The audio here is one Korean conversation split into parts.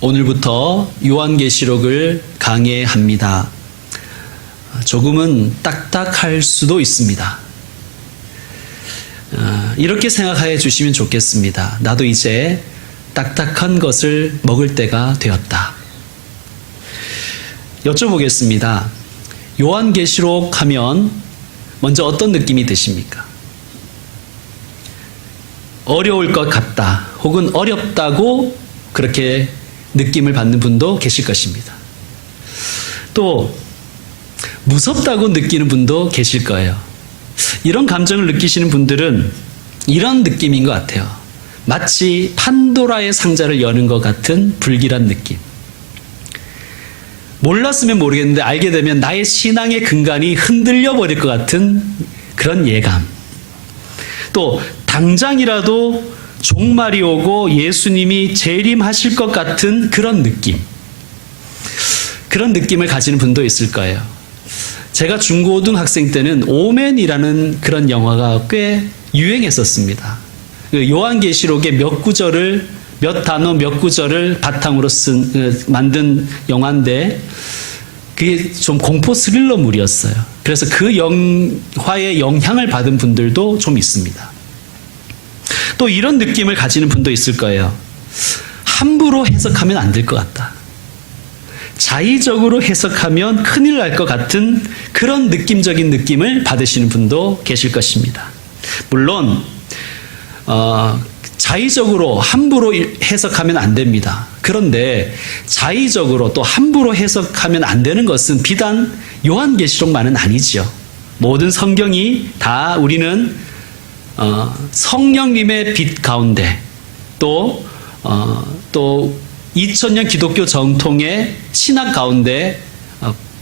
오늘부터 요한계시록을 강해합니다. 조금은 딱딱할 수도 있습니다. 이렇게 생각해 주시면 좋겠습니다. 나도 이제 딱딱한 것을 먹을 때가 되었다. 여쭤보겠습니다. 요한계시록 하면 먼저 어떤 느낌이 드십니까? 어려울 것 같다. 혹은 어렵다고 그렇게 느낌을 받는 분도 계실 것입니다. 또 무섭다고 느끼는 분도 계실 거예요. 이런 감정을 느끼시는 분들은 이런 느낌인 것 같아요. 마치 판도라의 상자를 여는 것 같은 불길한 느낌. 몰랐으면 모르겠는데 알게 되면 나의 신앙의 근간이 흔들려 버릴 것 같은 그런 예감. 또 당장이라도 종말이 오고 예수님이 재림하실 것 같은 그런 느낌. 그런 느낌을 가지는 분도 있을 거예요. 제가 중고등학생 때는 오맨이라는 그런 영화가 꽤 유행했었습니다. 요한계시록의 몇 단어 몇 구절을 바탕으로 만든 영화인데 그게 좀 공포 스릴러물이었어요. 그래서 그 영화의 영향을 받은 분들도 좀 있습니다. 또 이런 느낌을 가지는 분도 있을 거예요. 함부로 해석하면 안 될 것 같다. 자의적으로 해석하면 큰일 날 것 같은 그런 느낌적인 느낌을 받으시는 분도 계실 것입니다. 물론 자의적으로 함부로 해석하면 안 됩니다. 그런데 자의적으로 또 함부로 해석하면 안 되는 것은 비단 요한계시록만은 아니지요. 모든 성경이 다 우리는 성령님의 빛 가운데 또 2000년 기독교 정통의 신학 가운데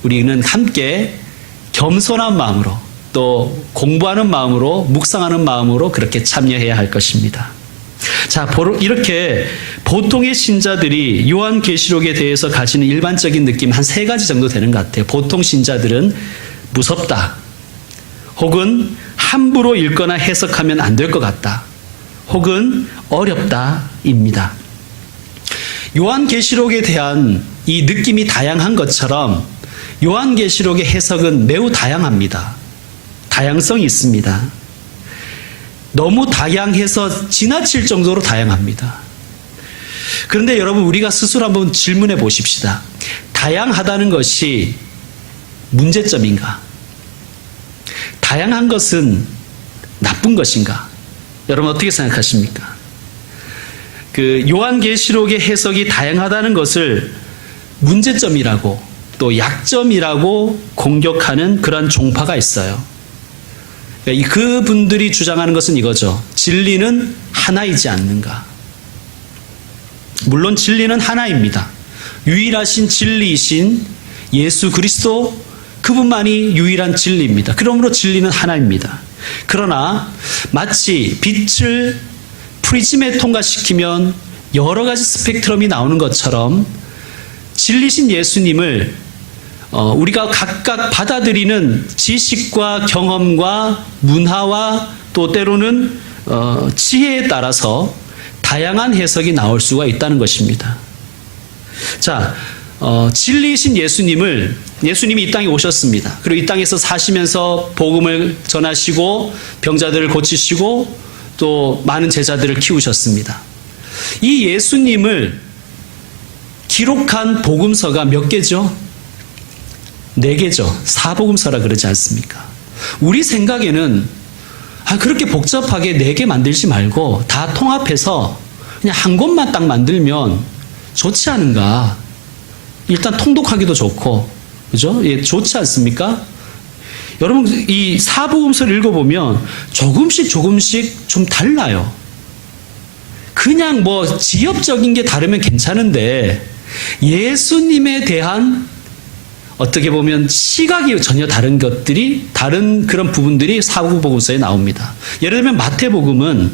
우리는 함께 겸손한 마음으로 또 공부하는 마음으로 묵상하는 마음으로 그렇게 참여해야 할 것입니다. 자, 이렇게 보통의 신자들이 요한계시록에 대해서 가지는 일반적인 느낌 한 3가지 정도 되는 것 같아요. 보통 신자들은 무섭다. 혹은 함부로 읽거나 해석하면 안 될 것 같다. 혹은 어렵다입니다. 요한계시록에 대한 이 느낌이 다양한 것처럼 요한계시록의 해석은 매우 다양합니다. 다양성이 있습니다. 너무 다양해서 지나칠 정도로 다양합니다. 그런데 여러분 우리가 스스로 한번 질문해 보십시다. 다양하다는 것이 문제점인가? 다양한 것은 나쁜 것인가? 여러분 어떻게 생각하십니까? 요한계시록의 해석이 다양하다는 것을 문제점이라고 또 약점이라고 공격하는 그런 종파가 있어요. 그분들이 주장하는 것은 이거죠. 진리는 하나이지 않는가? 물론 진리는 하나입니다. 유일하신 진리이신 예수 그리스도 그분만이 유일한 진리입니다. 그러므로 진리는 하나입니다. 그러나 마치 빛을 프리즘에 통과시키면 여러 가지 스펙트럼이 나오는 것처럼 진리신 예수님을 우리가 각각 받아들이는 지식과 경험과 문화와 또 때로는 지혜에 따라서 다양한 해석이 나올 수가 있다는 것입니다. 자, 진리이신 예수님이 이 땅에 오셨습니다. 그리고 이 땅에서 사시면서 복음을 전하시고 병자들을 고치시고 또 많은 제자들을 키우셨습니다. 이 예수님을 기록한 복음서가 몇 개죠? 4개죠. 사복음서라 그러지 않습니까? 우리 생각에는 그렇게 복잡하게 4개 만들지 말고 다 통합해서 그냥 한 곳만 딱 만들면 좋지 않은가? 일단 통독하기도 좋고, 그죠? 예, 좋지 않습니까? 여러분, 이 사복음서를 읽어보면 조금씩 좀 달라요. 그냥 지엽적인 게 다르면 괜찮은데, 예수님에 대한 어떻게 보면 시각이 전혀 다른 그런 부분들이 사복음서에 나옵니다. 예를 들면 마태복음은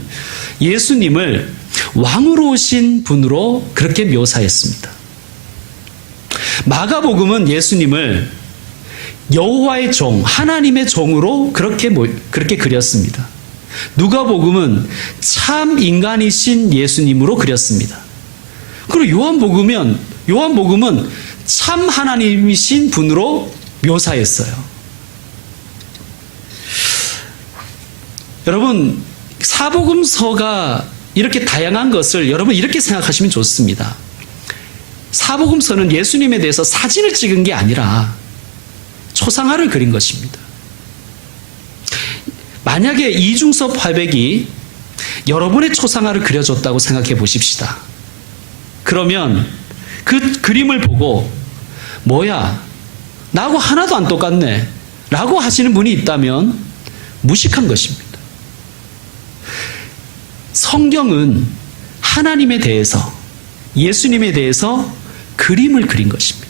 예수님을 왕으로 오신 분으로 그렇게 묘사했습니다. 마가복음은 예수님을 여호와의 종, 하나님의 종으로 그렇게 그렸습니다. 누가복음은 참 인간이신 예수님으로 그렸습니다. 그리고 요한복음은 참 하나님이신 분으로 묘사했어요. 여러분, 사복음서가 이렇게 다양한 것을 여러분 이렇게 생각하시면 좋습니다. 사복음서는 예수님에 대해서 사진을 찍은 게 아니라 초상화를 그린 것입니다. 만약에 이중섭 화백이 여러분의 초상화를 그려줬다고 생각해 보십시다. 그러면 그 그림을 보고 뭐야, 나하고 하나도 안 똑같네 라고 하시는 분이 있다면 무식한 것입니다. 성경은 하나님에 대해서, 예수님에 대해서 그림을 그린 것입니다.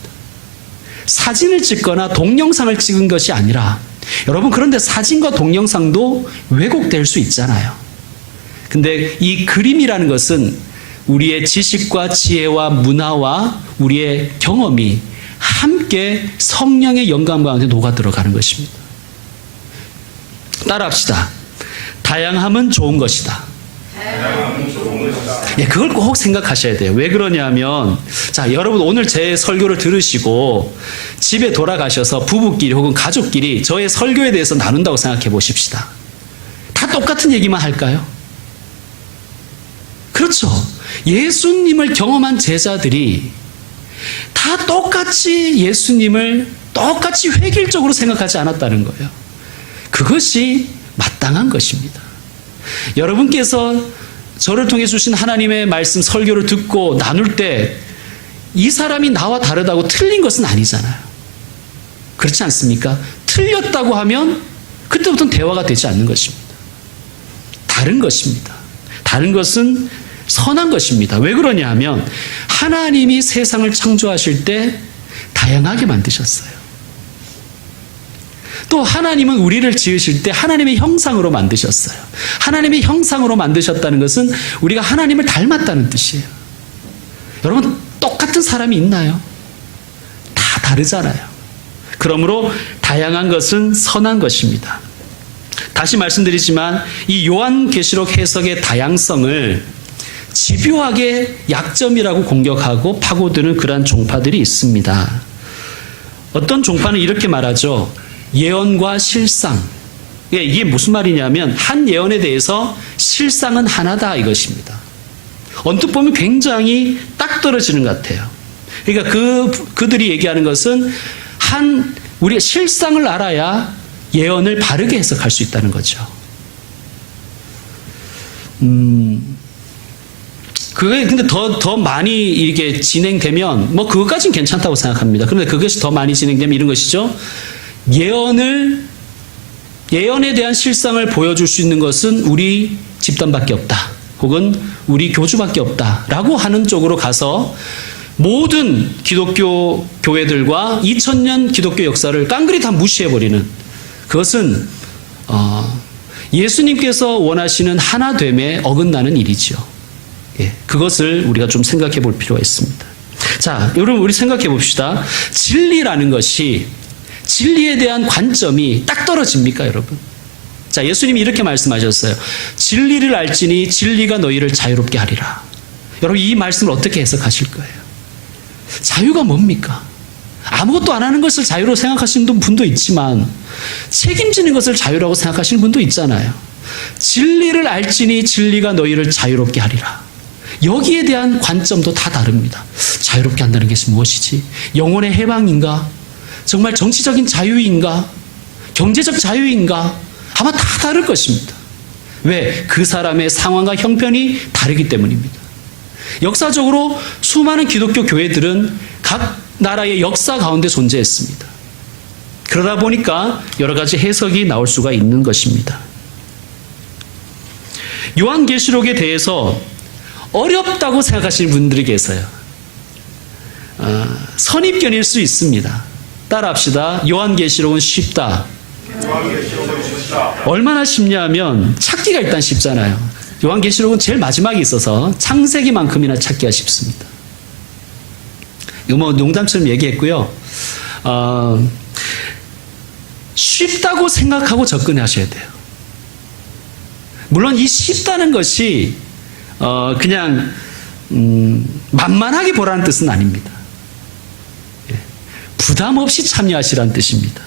사진을 찍거나 동영상을 찍은 것이 아니라, 여러분, 그런데 사진과 동영상도 왜곡될 수 있잖아요. 근데 이 그림이라는 것은 우리의 지식과 지혜와 문화와 우리의 경험이 함께 성령의 영감 가운데 녹아 들어가는 것입니다. 따라합시다. 다양함은 좋은 것이다. 예, 그걸 꼭 생각하셔야 돼요. 왜 그러냐면, 자, 여러분 오늘 제 설교를 들으시고 집에 돌아가셔서 부부끼리 혹은 가족끼리 저의 설교에 대해서 나눈다고 생각해 보십시다. 다 똑같은 얘기만 할까요? 그렇죠. 예수님을 경험한 제자들이 다 똑같이 예수님을 똑같이 획일적으로 생각하지 않았다는 거예요. 그것이 마땅한 것입니다. 여러분께서 저를 통해 주신 하나님의 말씀 설교를 듣고 나눌 때 이 사람이 나와 다르다고 틀린 것은 아니잖아요. 그렇지 않습니까? 틀렸다고 하면 그때부터는 대화가 되지 않는 것입니다. 다른 것입니다. 다른 것은 선한 것입니다. 왜 그러냐 하면 하나님이 세상을 창조하실 때 다양하게 만드셨어요. 또 하나님은 우리를 지으실 때 하나님의 형상으로 만드셨어요. 하나님의 형상으로 만드셨다는 것은 우리가 하나님을 닮았다는 뜻이에요. 여러분, 똑같은 사람이 있나요? 다 다르잖아요. 그러므로 다양한 것은 선한 것입니다. 다시 말씀드리지만 이 요한계시록 해석의 다양성을 집요하게 약점이라고 공격하고 파고드는 그러한 종파들이 있습니다. 어떤 종파는 이렇게 말하죠. 예언과 실상. 이게 무슨 말이냐면 한 예언에 대해서 실상은 하나다 이것입니다. 언뜻 보면 굉장히 딱 떨어지는 것 같아요. 그러니까 그들이 얘기하는 것은 우리가 실상을 알아야 예언을 바르게 해석할 수 있다는 거죠. 그게 근데 더 많이 이렇게 진행되면 뭐 그것까지는 괜찮다고 생각합니다. 그런데 그것이 더 많이 진행되면 이런 것이죠. 예언에 대한 실상을 보여줄 수 있는 것은 우리 집단밖에 없다. 혹은 우리 교주밖에 없다라고 하는 쪽으로 가서 모든 기독교 교회들과 2000년 기독교 역사를 깡그리 다 무시해버리는, 그것은 예수님께서 원하시는 하나됨에 어긋나는 일이죠. 예, 그것을 우리가 좀 생각해 볼 필요가 있습니다. 자, 여러분 우리 생각해 봅시다. 진리라는 것이, 진리에 대한 관점이 딱 떨어집니까, 여러분? 자, 예수님이 이렇게 말씀하셨어요. 진리를 알지니 진리가 너희를 자유롭게 하리라. 여러분, 이 말씀을 어떻게 해석하실 거예요? 자유가 뭡니까? 아무것도 안 하는 것을 자유로 생각하시는 분도 있지만 책임지는 것을 자유라고 생각하시는 분도 있잖아요. 진리를 알지니 진리가 너희를 자유롭게 하리라. 여기에 대한 관점도 다 다릅니다. 자유롭게 한다는 것이 무엇이지? 영혼의 해방인가? 정말 정치적인 자유인가? 경제적 자유인가? 아마 다 다를 것입니다. 왜? 그 사람의 상황과 형편이 다르기 때문입니다. 역사적으로 수많은 기독교 교회들은 각 나라의 역사 가운데 존재했습니다. 그러다 보니까 여러 가지 해석이 나올 수가 있는 것입니다. 요한계시록에 대해서 어렵다고 생각하시는 분들이 계세요. 선입견일 수 있습니다. 따라합시다. 요한계시록은 쉽다. 얼마나 쉽냐면 찾기가 일단 쉽잖아요. 요한계시록은 제일 마지막에 있어서 창세기만큼이나 찾기가 쉽습니다. 이거 뭐 농담처럼 얘기했고요. 쉽다고 생각하고 접근하셔야 돼요. 물론 이 쉽다는 것이 그냥 만만하게 보라는 뜻은 아닙니다. 부담 없이 참여하시라는 뜻입니다.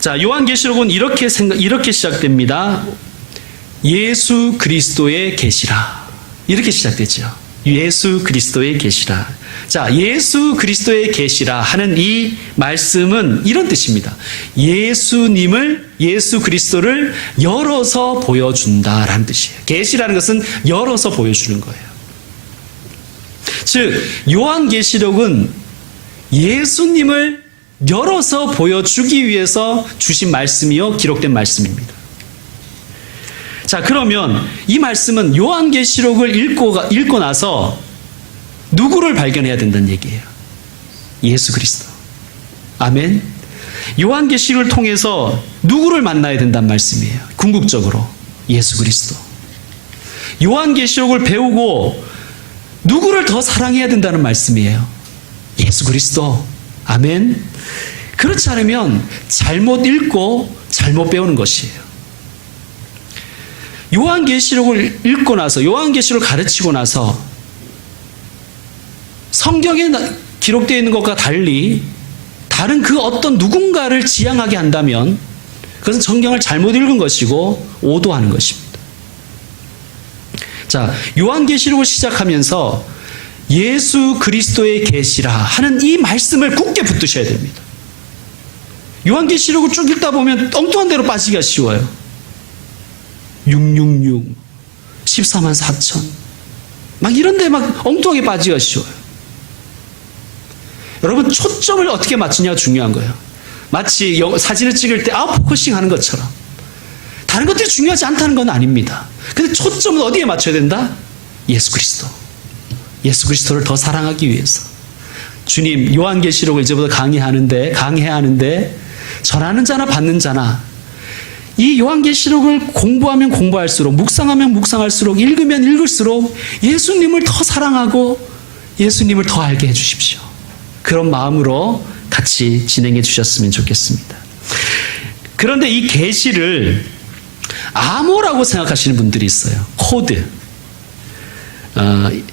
자, 요한계시록은 이렇게 시작됩니다. 예수 그리스도의 계시라. 이렇게 시작되죠. 예수 그리스도의 계시라. 자, 예수 그리스도의 계시라 하는 이 말씀은 이런 뜻입니다. 예수 그리스도를 열어서 보여준다라는 뜻이에요. 계시라는 것은 열어서 보여주는 거예요. 즉, 요한계시록은 예수님을 열어서 보여주기 위해서 주신 말씀이요, 기록된 말씀입니다. 자, 그러면 이 말씀은 요한계시록을 읽고 나서 누구를 발견해야 된다는 얘기예요? 예수 그리스도. 아멘. 요한계시록을 통해서 누구를 만나야 된다는 말씀이에요? 궁극적으로 예수 그리스도. 요한계시록을 배우고 누구를 더 사랑해야 된다는 말씀이에요? 예수 그리스도. 아멘. 그렇지 않으면 잘못 읽고 잘못 배우는 것이에요. 요한계시록을 읽고 나서, 요한계시록을 가르치고 나서 성경에 기록되어 있는 것과 달리 다른 그 어떤 누군가를 지향하게 한다면 그것은 성경을 잘못 읽은 것이고 오도하는 것입니다. 자, 요한계시록을 시작하면서 예수 그리스도의 계시라 하는 이 말씀을 굳게 붙드셔야 됩니다. 요한계시록을 쭉 읽다 보면 엉뚱한 데로 빠지기가 쉬워요. 666, 14만 4천 막 이런 데 막 엉뚱하게 빠지기가 쉬워요. 여러분, 초점을 어떻게 맞추냐가 중요한 거예요. 마치 사진을 찍을 때 아웃포커싱 하는 것처럼 다른 것들이 중요하지 않다는 건 아닙니다. 근데 초점은 어디에 맞춰야 된다? 예수 그리스도. 예수 그리스도를 더 사랑하기 위해서. 주님, 요한계시록을 이제부터 강해야 하는데 전하는 자나 받는 자나 이 요한계시록을 공부하면 공부할수록, 묵상하면 묵상할수록, 읽으면 읽을수록 예수님을 더 사랑하고 예수님을 더 알게 해주십시오. 그런 마음으로 같이 진행해 주셨으면 좋겠습니다. 그런데 이 계시를 암호라고 생각하시는 분들이 있어요. 코드.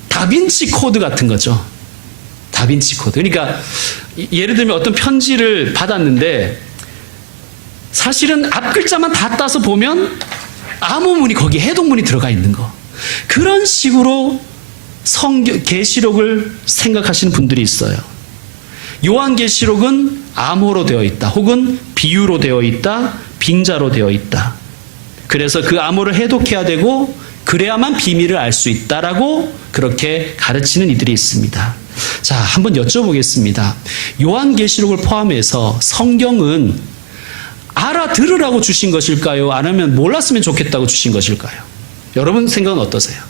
다빈치 코드 같은 거죠. 다빈치 코드. 그러니까 예를 들면 어떤 편지를 받았는데 사실은 앞 글자만 다 따서 보면 암호문이 거기에 해독문이 들어가 있는 거. 그런 식으로 계시록을 생각하시는 분들이 있어요. 요한계시록은 암호로 되어 있다. 혹은 비유로 되어 있다. 빙자로 되어 있다. 그래서 그 암호를 해독해야 되고 그래야만 비밀을 알 수 있다라고 그렇게 가르치는 이들이 있습니다. 자, 한번 여쭤보겠습니다. 요한계시록을 포함해서 성경은 알아들으라고 주신 것일까요? 아니면 몰랐으면 좋겠다고 주신 것일까요? 여러분 생각은 어떠세요?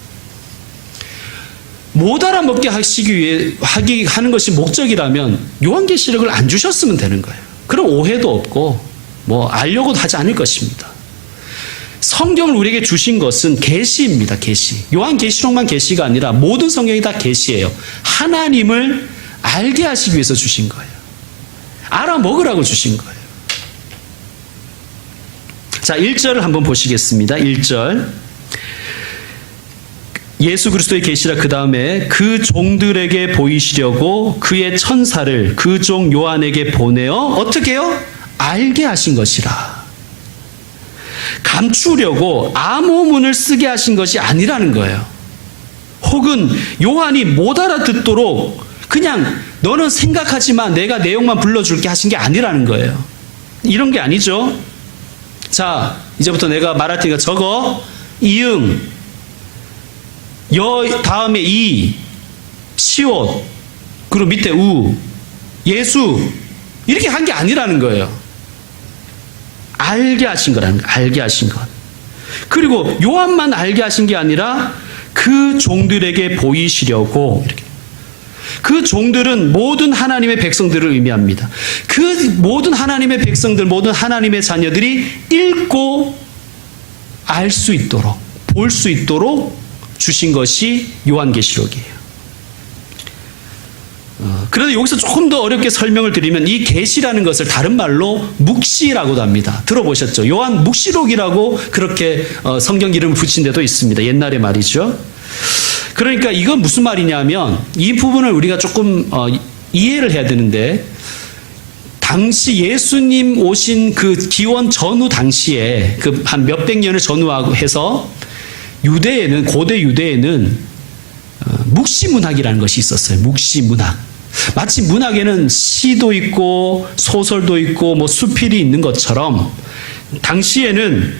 못 알아먹게 하는 것이 목적이라면 요한계시록을 안 주셨으면 되는 거예요. 그럼 오해도 없고 알려고도 하지 않을 것입니다. 성경을 우리에게 주신 것은 계시입니다. 계시. 요한계시록만 계시가 아니라 모든 성경이 다 계시예요. 하나님을 알게 하시기 위해서 주신 거예요. 알아먹으라고 주신 거예요. 자, 1절을 한번 보시겠습니다. 1절. 예수 그리스도의 계시라. 그 다음에 그 종들에게 보이시려고 그의 천사를 그 종 요한에게 보내어 어떻게 해요? 알게 하신 것이라. 감추려고 암호문을 쓰게 하신 것이 아니라는 거예요. 혹은 요한이 못 알아듣도록 그냥 너는 생각하지 마, 내가 내용만 불러줄게 하신 게 아니라는 거예요. 이런 게 아니죠. 자, 이제부터 내가 말할 테니까 적어. 이응, 여 다음에 이, 시옷, 그리고 밑에 우, 예수, 이렇게 한 게 아니라는 거예요. 알게 하신 거라는 거예요. 알게 하신 것. 그리고 요한만 알게 하신 게 아니라 그 종들에게 보이시려고 이렇게. 그 종들은 모든 하나님의 백성들을 의미합니다. 그 모든 하나님의 백성들, 모든 하나님의 자녀들이 읽고 알 수 있도록, 볼 수 있도록 주신 것이 요한계시록이에요. 그런데 여기서 조금 더 어렵게 설명을 드리면 이 계시라는 것을 다른 말로 묵시라고도 합니다. 들어보셨죠? 요한 묵시록이라고 그렇게 성경 이름을 붙인 데도 있습니다. 옛날의 말이죠. 그러니까 이건 무슨 말이냐면 이 부분을 우리가 조금 이해를 해야 되는데, 당시 예수님 오신 그 기원 전후 당시에 그 한 몇백 년을 전후하고 해서 유대에는, 고대 유대에는 묵시문학이라는 것이 있었어요. 묵시문학. 마치 문학에는 시도 있고 소설도 있고 뭐 수필이 있는 것처럼 당시에는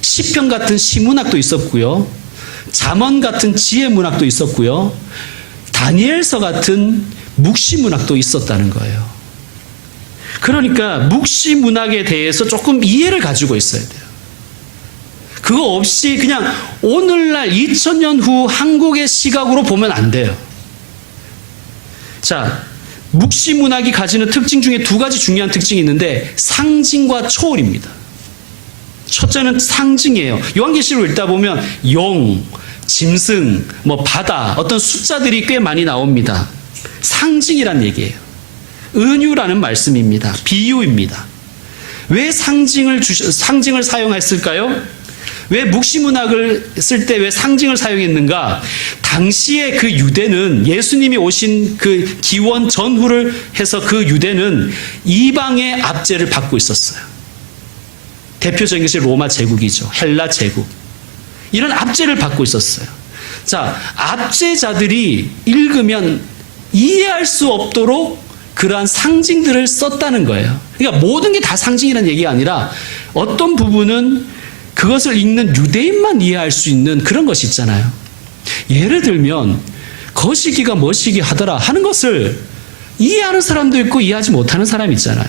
시편 같은 시문학도 있었고요. 잠언 같은 지혜문학도 있었고요. 다니엘서 같은 묵시문학도 있었다는 거예요. 그러니까 묵시문학에 대해서 조금 이해를 가지고 있어야 돼요. 그거 없이 그냥 오늘날 2000년 후 한국의 시각으로 보면 안 돼요. 자, 묵시문학이 가지는 특징 중에 두 가지 중요한 특징이 있는데 상징과 초월입니다. 첫째는 상징이에요. 요한계시록 읽다 보면 용, 짐승, 뭐 바다, 어떤 숫자들이 꽤 많이 나옵니다. 상징이란 얘기예요. 은유라는 말씀입니다. 비유입니다. 왜 상징을 사용했을까요? 왜 묵시문학을 쓸 때 왜 상징을 사용했는가? 당시에 그 유대는 예수님이 오신 그 기원 전후를 해서 그 유대는 이방의 압제를 받고 있었어요. 대표적인 것이 로마 제국이죠. 헬라 제국. 이런 압제를 받고 있었어요. 자, 압제자들이 읽으면 이해할 수 없도록 그러한 상징들을 썼다는 거예요. 그러니까 모든 게 다 상징이라는 얘기가 아니라 어떤 부분은 그것을 읽는 유대인만 이해할 수 있는 그런 것이 있잖아요. 예를 들면 거시기가 머시기 하더라 하는 것을 이해하는 사람도 있고 이해하지 못하는 사람이 있잖아요.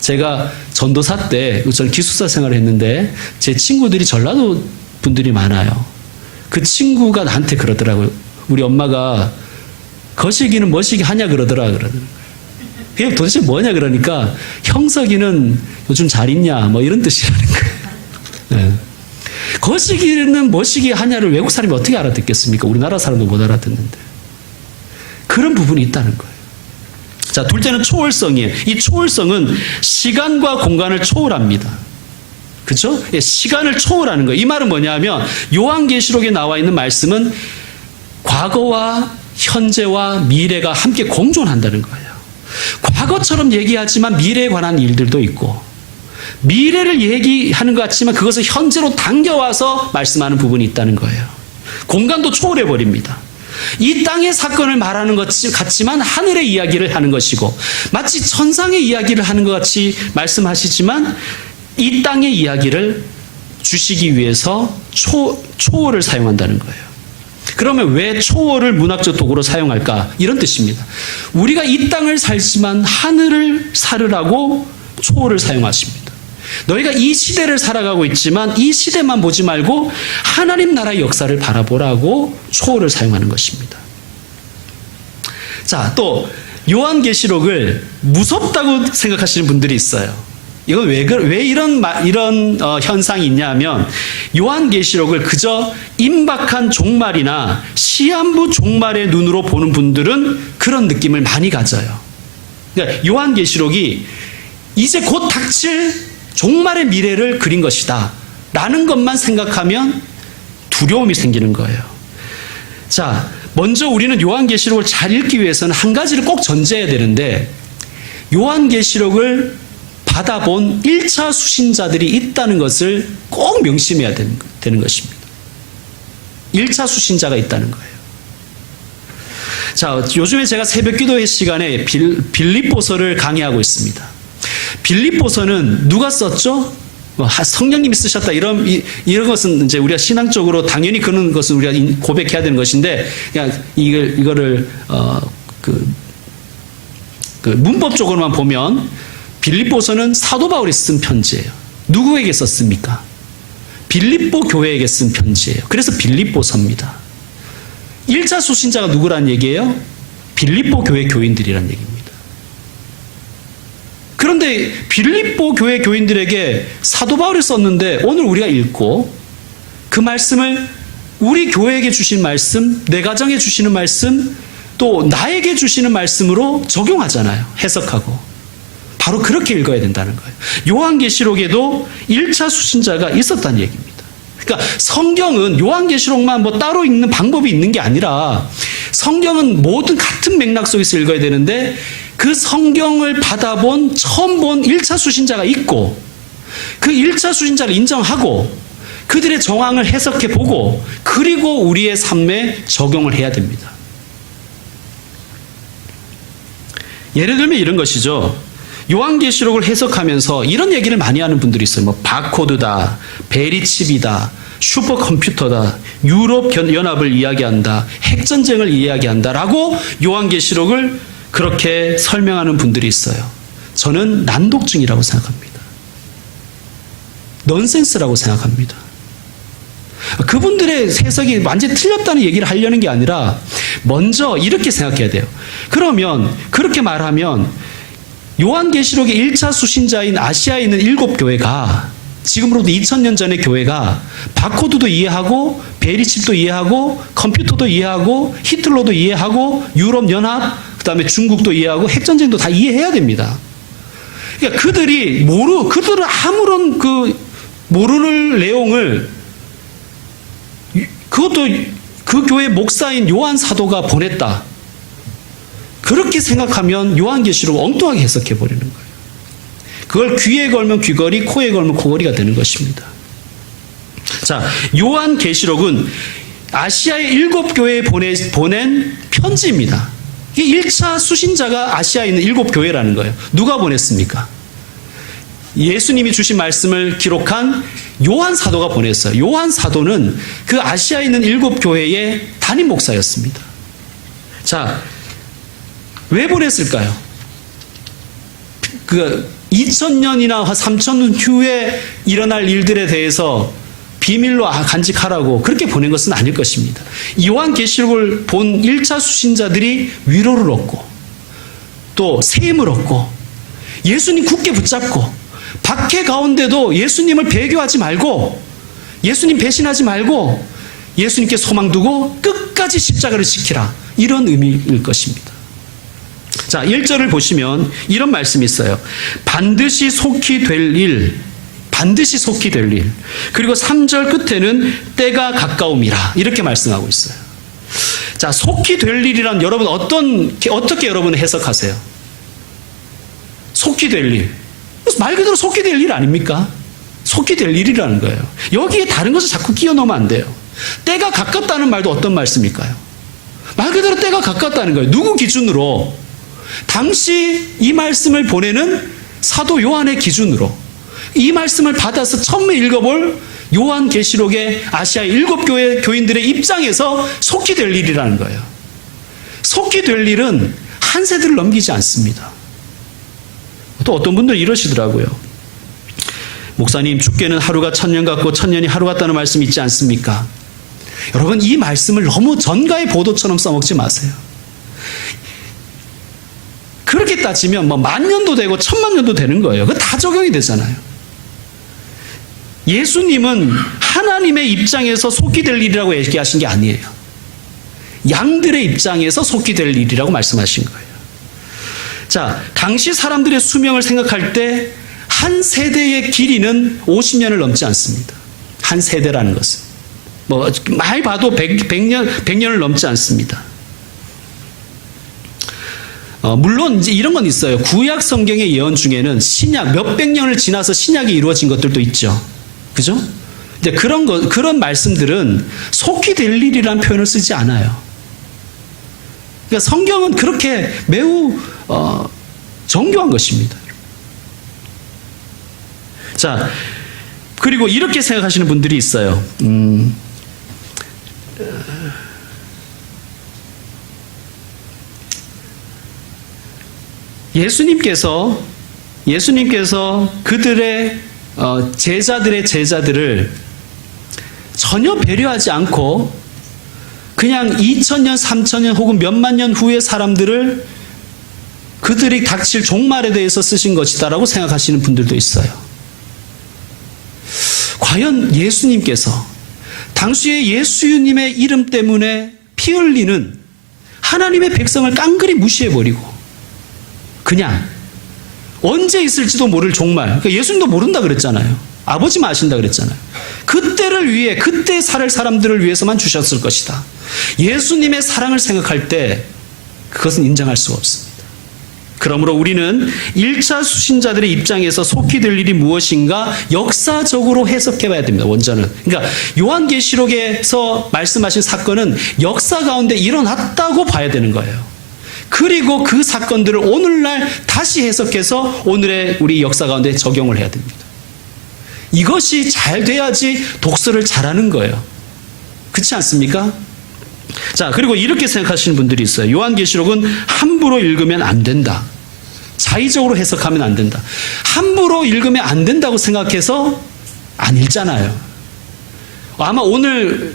제가 전도사 때 저는 기숙사 생활을 했는데 제 친구들이 전라도 분들이 많아요. 그 친구가 나한테 그러더라고요. 우리 엄마가 거시기는 머시기 하냐 그러더라고요. 그게 도대체 뭐냐 그러니까 형석이는 요즘 잘 있냐 뭐 이런 뜻이라는 거예요. 네. 거시기는 머시기 하냐를 외국 사람이 어떻게 알아듣겠습니까? 우리나라 사람도 못 알아듣는데. 그런 부분이 있다는 거예요. 자, 둘째는 초월성이에요. 이 초월성은 시간과 공간을 초월합니다. 그렇죠? 예, 시간을 초월하는 거예요. 이 말은 뭐냐면 요한계시록에 나와 있는 말씀은 과거와 현재와 미래가 함께 공존한다는 거예요. 과거처럼 얘기하지만 미래에 관한 일들도 있고 미래를 얘기하는 것 같지만 그것을 현재로 당겨와서 말씀하는 부분이 있다는 거예요. 공간도 초월해버립니다. 이 땅의 사건을 말하는 것 같지만 하늘의 이야기를 하는 것이고 마치 천상의 이야기를 하는 것 같이 말씀하시지만 이 땅의 이야기를 주시기 위해서 초월을 사용한다는 거예요. 그러면 왜 초월을 문학적 도구로 사용할까? 이런 뜻입니다. 우리가 이 땅을 살지만 하늘을 살으라고 초월을 사용하십니다. 너희가 이 시대를 살아가고 있지만 이 시대만 보지 말고 하나님 나라의 역사를 바라보라고 초월을 사용하는 것입니다. 자, 또 요한계시록을 무섭다고 생각하시는 분들이 있어요. 이건 왜 이런 현상이 있냐면 요한계시록을 그저 임박한 종말이나 시한부 종말의 눈으로 보는 분들은 그런 느낌을 많이 가져요. 그러니까 요한계시록이 이제 곧 닥칠 종말의 미래를 그린 것이다 라는 것만 생각하면 두려움이 생기는 거예요. 자, 먼저 우리는 요한계시록을 잘 읽기 위해서는 한 가지를 꼭 전제해야 되는데 요한계시록을 받아본 1차 수신자들이 있다는 것을 꼭 명심해야 되는 것입니다. 1차 수신자가 있다는 거예요. 자, 요즘에 제가 새벽 기도회 시간에 빌립보서를 강의하고 있습니다. 빌립보서는 누가 썼죠? 성령님이 쓰셨다. 이런 것은 이제 우리가 신앙적으로 당연히 그런 것은 우리가 고백해야 되는 것인데, 그냥 이거를 문법적으로만 보면 빌립보서는 사도 바울이 쓴 편지예요. 누구에게 썼습니까? 빌립보 교회에게 쓴 편지예요. 그래서 빌립보서입니다. 1차 수신자가 누구란 얘기예요? 빌립보 교회 교인들이란 얘기입니다. 그런데 빌립보 교회 교인들에게 사도 바울이 썼는데 오늘 우리가 읽고 그 말씀을 우리 교회에게 주신 말씀, 내 가정에 주시는 말씀, 또 나에게 주시는 말씀으로 적용하잖아요. 해석하고. 바로 그렇게 읽어야 된다는 거예요. 요한계시록에도 1차 수신자가 있었다는 얘기입니다. 그러니까 성경은 요한계시록만 뭐 따로 읽는 방법이 있는 게 아니라 성경은 모든 같은 맥락 속에서 읽어야 되는데 그 성경을 받아본 처음 본 1차 수신자가 있고 그 1차 수신자를 인정하고 그들의 정황을 해석해 보고 그리고 우리의 삶에 적용을 해야 됩니다. 예를 들면 이런 것이죠. 요한계시록을 해석하면서 이런 얘기를 많이 하는 분들이 있어요. 뭐 바코드다, 베리칩이다, 슈퍼컴퓨터다, 유럽 연합을 이야기한다, 핵전쟁을 이야기한다라고 요한계시록을 그렇게 설명하는 분들이 있어요. 저는 난독증이라고 생각합니다. 넌센스라고 생각합니다. 그분들의 해석이 완전히 틀렸다는 얘기를 하려는 게 아니라 먼저 이렇게 생각해야 돼요. 그러면 그렇게 말하면 요한계시록의 1차 수신자인 아시아에 있는 7교회가 지금으로부터 2000년 전의 교회가 바코드도 이해하고 베리칩도 이해하고 컴퓨터도 이해하고 히틀러도 이해하고 유럽연합 그다음에 중국도 이해하고 핵전쟁도 다 이해해야 됩니다. 그러니까 그들은 아무런 모르는 내용을 그것도 그 교회 목사인 요한 사도가 보냈다. 그렇게 생각하면 요한계시록을 엉뚱하게 해석해 버리는 거예요. 그걸 귀에 걸면 귀걸이, 코에 걸면 코걸이가 되는 것입니다. 자, 요한계시록은 아시아의 7교회에 보낸 편지입니다. 이게 1차 수신자가 아시아에 있는 7교회라는 거예요. 누가 보냈습니까? 예수님이 주신 말씀을 기록한 요한 사도가 보냈어요. 요한 사도는 그 아시아에 있는 7교회의 담임 목사였습니다. 자, 왜 보냈을까요? 2000년이나 3000년 후에 일어날 일들에 대해서 비밀로 간직하라고 그렇게 보낸 것은 아닐 것입니다. 요한계시록을 본 1차 수신자들이 위로를 얻고 또 세임을 얻고 예수님 굳게 붙잡고 박해 가운데도 예수님을 배교하지 말고 예수님 배신하지 말고 예수님께 소망 두고 끝까지 십자가를 지키라. 이런 의미일 것입니다. 자, 1절을 보시면 이런 말씀이 있어요. 반드시 속히 될 일, 반드시 속히 될 일. 그리고 3절 끝에는 때가 가까움이라 이렇게 말씀하고 있어요. 자, 속히 될 일이란 여러분 어떻게 여러분 해석하세요? 속히 될 일. 말 그대로 속히 될 일 아닙니까? 속히 될 일이라는 거예요. 여기에 다른 것을 자꾸 끼워 넣으면 안 돼요. 때가 가깝다는 말도 어떤 말씀일까요? 말 그대로 때가 가깝다는 거예요. 누구 기준으로? 당시 이 말씀을 보내는 사도 요한의 기준으로 이 말씀을 받아서 처음 읽어볼 요한계시록의 아시아의 7교회 교인들의 입장에서 속히 될 일이라는 거예요. 속히 될 일은 한 세대를 넘기지 않습니다. 또 어떤 분들은 이러시더라고요. 목사님, 죽게는 하루가 1000년 같고 1000년이 하루 같다는 말씀이 있지 않습니까? 여러분, 이 말씀을 너무 전가의 보도처럼 써먹지 마세요. 그렇게 따지면 뭐 10,000년도 되고 10,000,000년도 되는 거예요. 그거 다 적용이 되잖아요. 예수님은 하나님의 입장에서 속히 될 일이라고 얘기하신 게 아니에요. 양들의 입장에서 속히 될 일이라고 말씀하신 거예요. 자, 당시 사람들의 수명을 생각할 때 한 세대의 길이는 50년을 넘지 않습니다. 한 세대라는 것은. 뭐 많이 봐도 100년을 넘지 않습니다. 물론 이제 이런 건 있어요. 구약 성경의 예언 중에는 신약 몇백 년을 지나서 신약이 이루어진 것들도 있죠. 그죠? 근데 그런 말씀들은 속히 될 일이라는 표현을 쓰지 않아요. 그러니까 성경은 그렇게 매우 정교한 것입니다. 자, 그리고 이렇게 생각하시는 분들이 있어요. 예수님께서 그들의 제자들의 제자들을 전혀 배려하지 않고 그냥 2000년, 3000년 혹은 몇만 년 후의 사람들을 그들이 닥칠 종말에 대해서 쓰신 것이다라고 생각하시는 분들도 있어요. 과연 예수님께서 당시에 예수님의 이름 때문에 피 흘리는 하나님의 백성을 깡그리 무시해버리고 그냥 언제 있을지도 모를 종말, 그러니까 예수님도 모른다 그랬잖아요. 아버지만 아신다 그랬잖아요. 그때를 위해, 그때 살 사람들을 위해서만 주셨을 것이다. 예수님의 사랑을 생각할 때 그것은 인정할 수가 없습니다. 그러므로 우리는 1차 수신자들의 입장에서 속히 될 일이 무엇인가 역사적으로 해석해 봐야 됩니다. 원전은. 그러니까 요한계시록에서 말씀하신 사건은 역사 가운데 일어났다고 봐야 되는 거예요. 그리고 그 사건들을 오늘날 다시 해석해서 오늘의 우리 역사 가운데 적용을 해야 됩니다. 이것이 잘 돼야지 독서를 잘하는 거예요. 그렇지 않습니까? 자, 그리고 이렇게 생각하시는 분들이 있어요. 요한계시록은 함부로 읽으면 안 된다. 자의적으로 해석하면 안 된다. 함부로 읽으면 안 된다고 생각해서 안 읽잖아요. 아마 오늘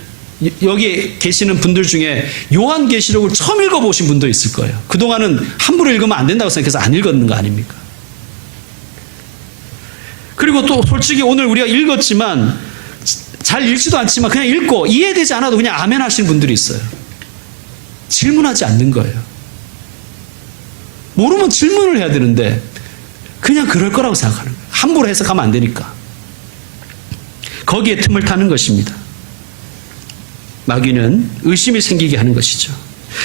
여기 계시는 분들 중에 요한계시록을 처음 읽어보신 분도 있을 거예요. 그동안은 함부로 읽으면 안 된다고 생각해서 안 읽었는 거 아닙니까? 그리고 또 솔직히 오늘 우리가 읽었지만 잘 읽지도 않지만 그냥 읽고 이해되지 않아도 그냥 아멘 하시는 분들이 있어요. 질문하지 않는 거예요. 모르면 질문을 해야 되는데 그냥 그럴 거라고 생각하는 거예요. 함부로 해석하면 안 되니까. 거기에 틈을 타는 것입니다. 마귀는 의심이 생기게 하는 것이죠.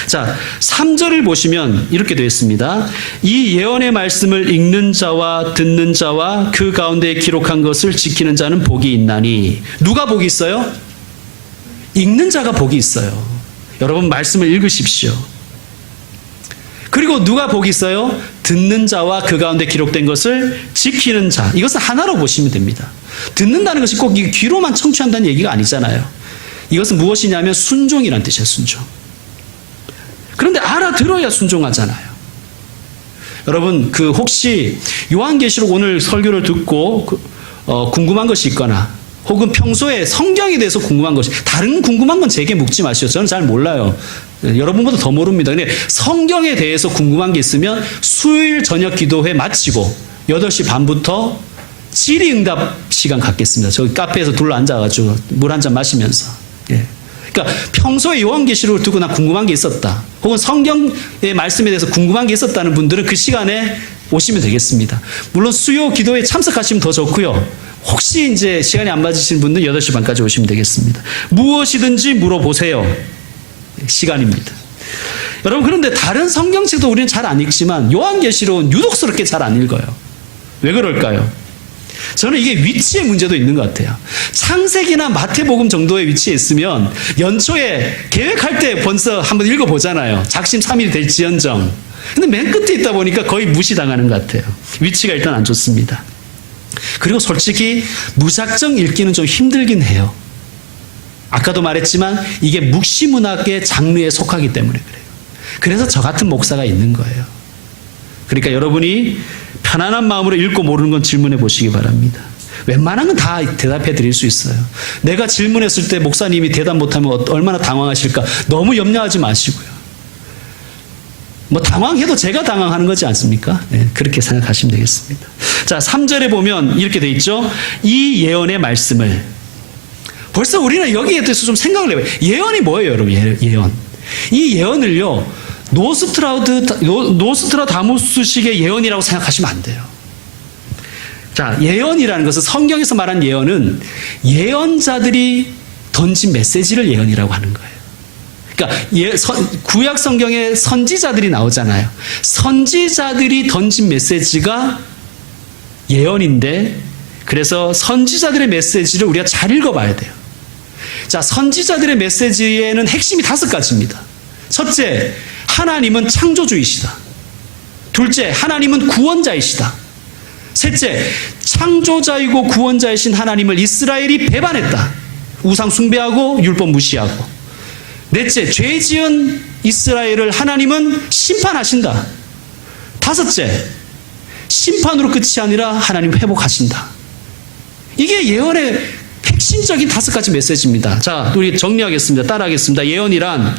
자, 3절을 보시면 이렇게 되어 있습니다. 이 예언의 말씀을 읽는 자와 듣는 자와 그 가운데 기록한 것을 지키는 자는 복이 있나니. 누가 복이 있어요? 읽는 자가 복이 있어요. 여러분 말씀을 읽으십시오. 그리고 누가 복이 있어요? 듣는 자와 그 가운데 기록된 것을 지키는 자. 이것은 하나로 보시면 됩니다. 듣는다는 것이 꼭 귀로만 청취한다는 얘기가 아니잖아요. 이것은 무엇이냐면 순종이라는 뜻이에요. 순종. 그런데 알아들어야 순종하잖아요. 여러분 혹시 요한계시록 오늘 설교를 듣고 궁금한 것이 있거나 혹은 평소에 성경에 대해서 궁금한 것이, 다른 궁금한 건 제게 묻지 마시오. 저는 잘 몰라요. 여러분보다 더 모릅니다. 근데 성경에 대해서 궁금한 게 있으면 수요일 저녁 기도회 마치고 8시 반부터 질의응답 시간 갖겠습니다. 저기 카페에서 둘러 앉아가지고 물 한 잔 마시면서. 예. 그러니까 평소에 요한계시록을 두고 나 궁금한 게 있었다. 혹은 성경의 말씀에 대해서 궁금한 게 있었다는 분들은 그 시간에 오시면 되겠습니다. 물론 수요 기도에 참석하시면 더 좋고요. 혹시 이제 시간이 안 맞으시는 분들은 8시 반까지 오시면 되겠습니다. 무엇이든지 물어보세요. 시간입니다. 여러분, 그런데 다른 성경책도 우리는 잘 안 읽지만 요한계시록은 유독스럽게 잘 안 읽어요. 왜 그럴까요? 저는 이게 위치의 문제도 있는 것 같아요. 창세기나 마태복음 정도의 위치에 있으면 연초에 계획할 때 벌써 한번 읽어보잖아요. 작심삼일이 될지언정. 근데 맨 끝에 있다 보니까 거의 무시당하는 것 같아요. 위치가 일단 안 좋습니다. 그리고 솔직히 무작정 읽기는 좀 힘들긴 해요. 아까도 말했지만 이게 묵시문학의 장르에 속하기 때문에 그래요. 그래서 저 같은 목사가 있는 거예요. 그러니까 여러분이 편안한 마음으로 읽고 모르는 건 질문해 보시기 바랍니다. 웬만한 건 다 대답해 드릴 수 있어요. 내가 질문했을 때 목사님이 대답 못하면 얼마나 당황하실까. 너무 염려하지 마시고요. 뭐 당황해도 제가 당황하는 거지 않습니까? 네, 그렇게 생각하시면 되겠습니다. 자, 3절에 보면 이렇게 돼 있죠. 이 예언의 말씀을. 벌써 우리는 여기에 대해서 좀 생각을 해봐요. 예언이 뭐예요, 여러분? 예언. 이 예언을요, 노스트라다무스식의 예언이라고 생각하시면 안 돼요. 자, 예언이라는 것은, 성경에서 말한 예언은 예언자들이 던진 메시지를 예언이라고 하는 거예요. 그러니까 구약 성경에 선지자들이 나오잖아요. 선지자들이 던진 메시지가 예언인데, 그래서 선지자들의 메시지를 우리가 잘 읽어봐야 돼요. 자, 선지자들의 메시지에는 핵심이 5가지입니다. 첫째, 하나님은 창조주이시다. 둘째, 하나님은 구원자이시다. 셋째, 창조자이고 구원자이신 하나님을 이스라엘이 배반했다. 우상 숭배하고 율법 무시하고. 넷째, 죄 지은 이스라엘을 하나님은 심판하신다. 다섯째, 심판으로 끝이 아니라 하나님 회복하신다. 이게 예언의 핵심적인 5가지 메시지입니다. 자, 우리 정리하겠습니다. 따라하겠습니다. 예언이란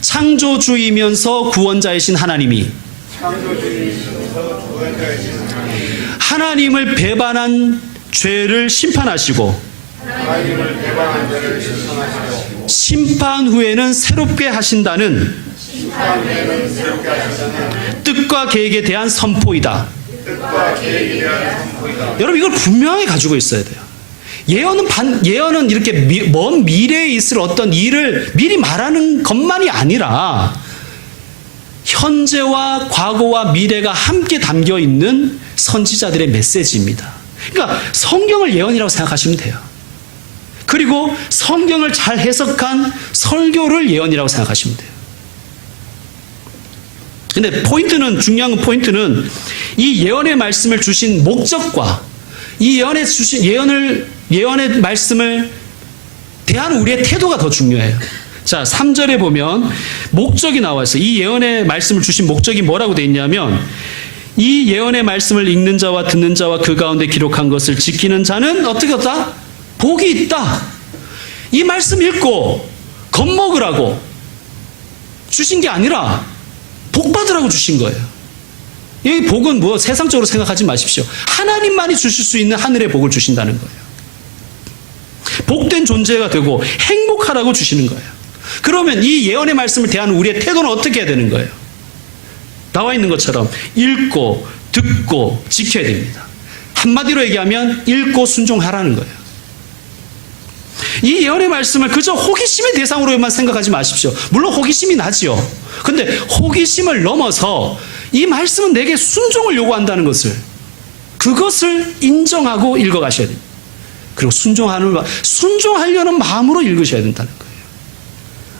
창조주이면서 구원자이신 하나님이 하나님을 배반한 죄를 심판하시고 심판 후에는 새롭게 하신다는 뜻과 계획에 대한 선포이다. 여러분 이걸 분명히 가지고 있어야 돼요. 예언은 이렇게 먼 미래에 있을 어떤 일을 미리 말하는 것만이 아니라 현재와 과거와 미래가 함께 담겨 있는 선지자들의 메시지입니다. 그러니까 성경을 예언이라고 생각하시면 돼요. 그리고 성경을 잘 해석한 설교를 예언이라고 생각하시면 돼요. 근데 중요한 포인트는 이 예언의 말씀을 주신 목적과 이 예언의 말씀을 대하는 우리의 태도가 더 중요해요. 자, 3절에 보면 목적이 나와 있어요. 이 예언의 말씀을 주신 목적이 뭐라고 되어 있냐면 이 예언의 말씀을 읽는 자와 듣는 자와 그 가운데 기록한 것을 지키는 자는 어떻게 했다? 복이 있다. 이 말씀 읽고 겁먹으라고 주신 게 아니라 복 받으라고 주신 거예요. 이 복은 뭐 세상적으로 생각하지 마십시오. 하나님만이 주실 수 있는 하늘의 복을 주신다는 거예요. 복된 존재가 되고 행복하라고 주시는 거예요. 그러면 이 예언의 말씀을 대하는 우리의 태도는 어떻게 해야 되는 거예요? 나와 있는 것처럼 읽고 듣고 지켜야 됩니다. 한마디로 얘기하면 읽고 순종하라는 거예요. 이 예언의 말씀을 그저 호기심의 대상으로만 생각하지 마십시오. 물론 호기심이 나지요. 근데 호기심을 넘어서 이 말씀은 내게 순종을 요구한다는 그것을 인정하고 읽어가셔야 됩니다. 그리고 순종하려는 마음으로 읽으셔야 된다는 거예요.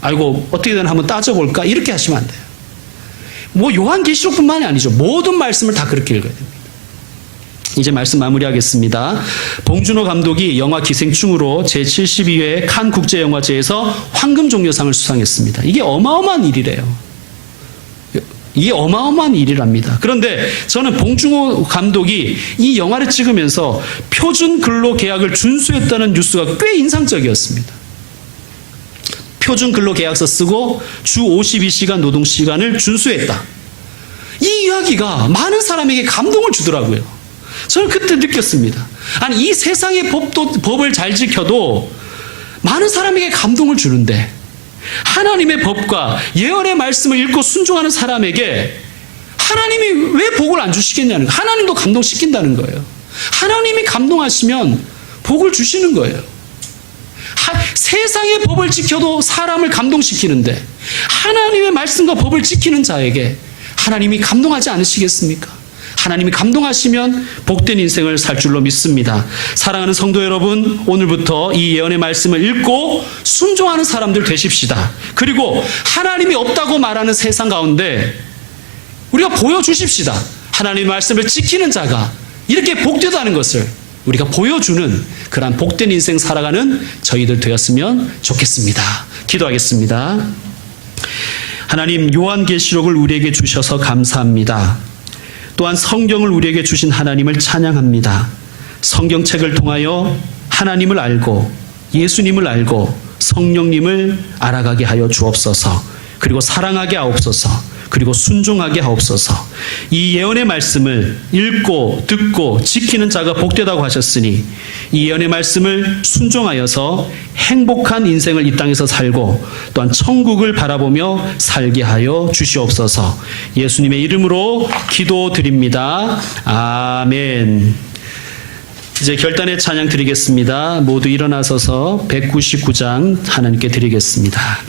아이고 어떻게 되나 한번 따져볼까? 이렇게 하시면 안 돼요. 뭐 요한계시록뿐만이 아니죠. 모든 말씀을 다 그렇게 읽어야 됩니다. 이제 말씀 마무리하겠습니다. 봉준호 감독이 영화 기생충으로 제72회 칸 국제영화제에서 황금종려상을 수상했습니다. 이게 어마어마한 일이래요. 이게 어마어마한 일이랍니다. 그런데 저는 봉준호 감독이 이 영화를 찍으면서 표준 근로 계약을 준수했다는 뉴스가 꽤 인상적이었습니다. 표준 근로 계약서 쓰고 주 52시간 노동 시간을 준수했다. 이 이야기가 많은 사람에게 감동을 주더라고요. 저는 그때 느꼈습니다. 아니 이 세상의 법을 잘 지켜도 많은 사람에게 감동을 주는데 하나님의 법과 예언의 말씀을 읽고 순종하는 사람에게 하나님이 왜 복을 안 주시겠냐는 거예요. 하나님도 감동시킨다는 거예요. 하나님이 감동하시면 복을 주시는 거예요. 세상의 법을 지켜도 사람을 감동시키는데 하나님의 말씀과 법을 지키는 자에게 하나님이 감동하지 않으시겠습니까? 하나님이 감동하시면 복된 인생을 살 줄로 믿습니다. 사랑하는 성도 여러분, 오늘부터 이 예언의 말씀을 읽고 순종하는 사람들 되십시다. 그리고 하나님이 없다고 말하는 세상 가운데 우리가 보여주십시다. 하나님의 말씀을 지키는 자가 이렇게 복되다는 것을 우리가 보여주는 그러한 복된 인생 살아가는 저희들 되었으면 좋겠습니다. 기도하겠습니다. 하나님, 요한계시록을 우리에게 주셔서 감사합니다. 또한 성경을 우리에게 주신 하나님을 찬양합니다. 성경책을 통하여 하나님을 알고 예수님을 알고 성령님을 알아가게 하여 주옵소서. 그리고 사랑하게 하옵소서. 그리고 순종하게 하옵소서. 이 예언의 말씀을 읽고 듣고 지키는 자가 복되다고 하셨으니 이 예언의 말씀을 순종하여서 행복한 인생을 이 땅에서 살고 또한 천국을 바라보며 살게 하여 주시옵소서. 예수님의 이름으로 기도드립니다. 아멘. 이제 결단의 찬양 드리겠습니다. 모두 일어나서서 199장 하나님께 드리겠습니다.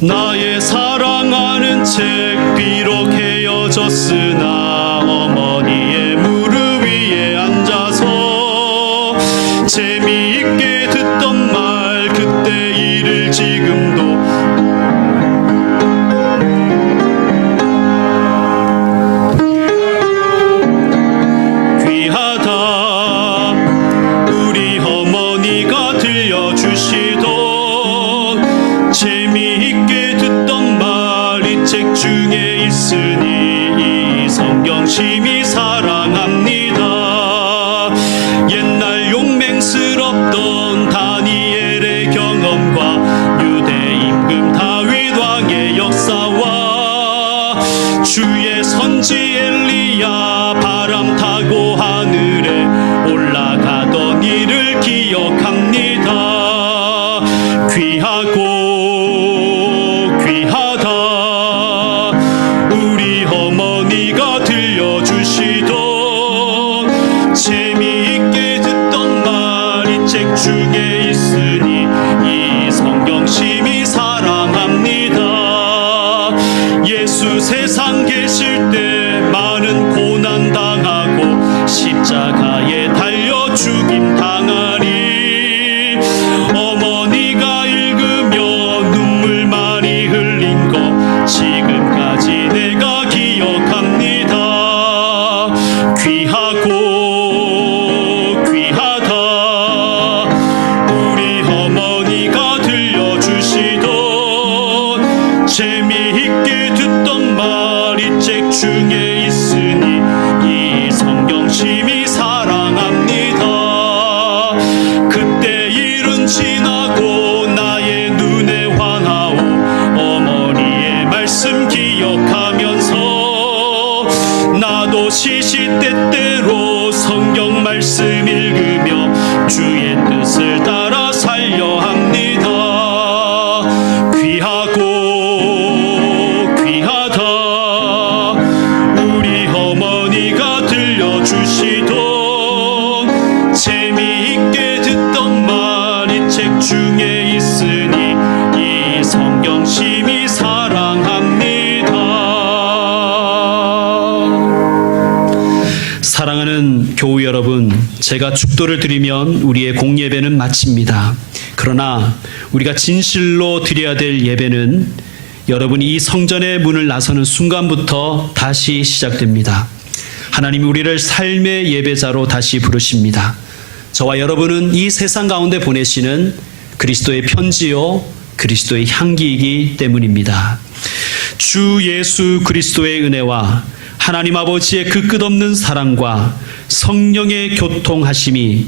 나의 사랑하는 책 비록 헤어졌으나 어머니의 무릎 위에 앉아서 재미있게 듣던 말 그때 일을 지금도 재미있게 듣던 말이 책 중에 있으니 이 성경 심히 사랑합니다. 예수 세상 계실 때 많은 고난 당하고 십자가에 달려 죽임 당하니 어머니가 읽으며 눈물 많이 흘린 거 지금까지 내가 기억합니다. 귀하고 귀하다 우리 어머니가 들려주시던 재미있게 듣던 말이 책 중에 있으니 이 성경 심히 사랑합니다. 그때 일은 지나고 나의 눈에 환하오 어머니의 말씀 기억하면서 나도 시시때때로 성경 말씀 읽으며 주의 뜻을 따라 살려 합니다. 귀하고 귀하다 우리 어머니가 들려주시던 재미있게 듣던 말이 책 중에 있으니 이 성경 심히 사랑합니다. 사랑하는 교우 여러분, 제가 축도를 드리면 우리의 공예배는 마칩니다. 그러나 우리가 진실로 드려야 될 예배는 여러분이 이 성전의 문을 나서는 순간부터 다시 시작됩니다. 하나님이 우리를 삶의 예배자로 다시 부르십니다. 저와 여러분은 이 세상 가운데 보내시는 그리스도의 편지요 그리스도의 향기이기 때문입니다. 주 예수 그리스도의 은혜와 하나님 아버지의 그 끝없는 사랑과 성령의 교통하심이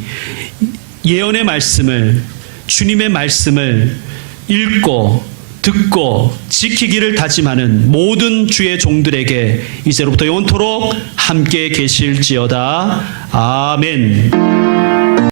예언의 말씀을, 주님의 말씀을 읽고 듣고 지키기를 다짐하는 모든 주의 종들에게 이제로부터 영원토록 함께 계실지어다. 아멘.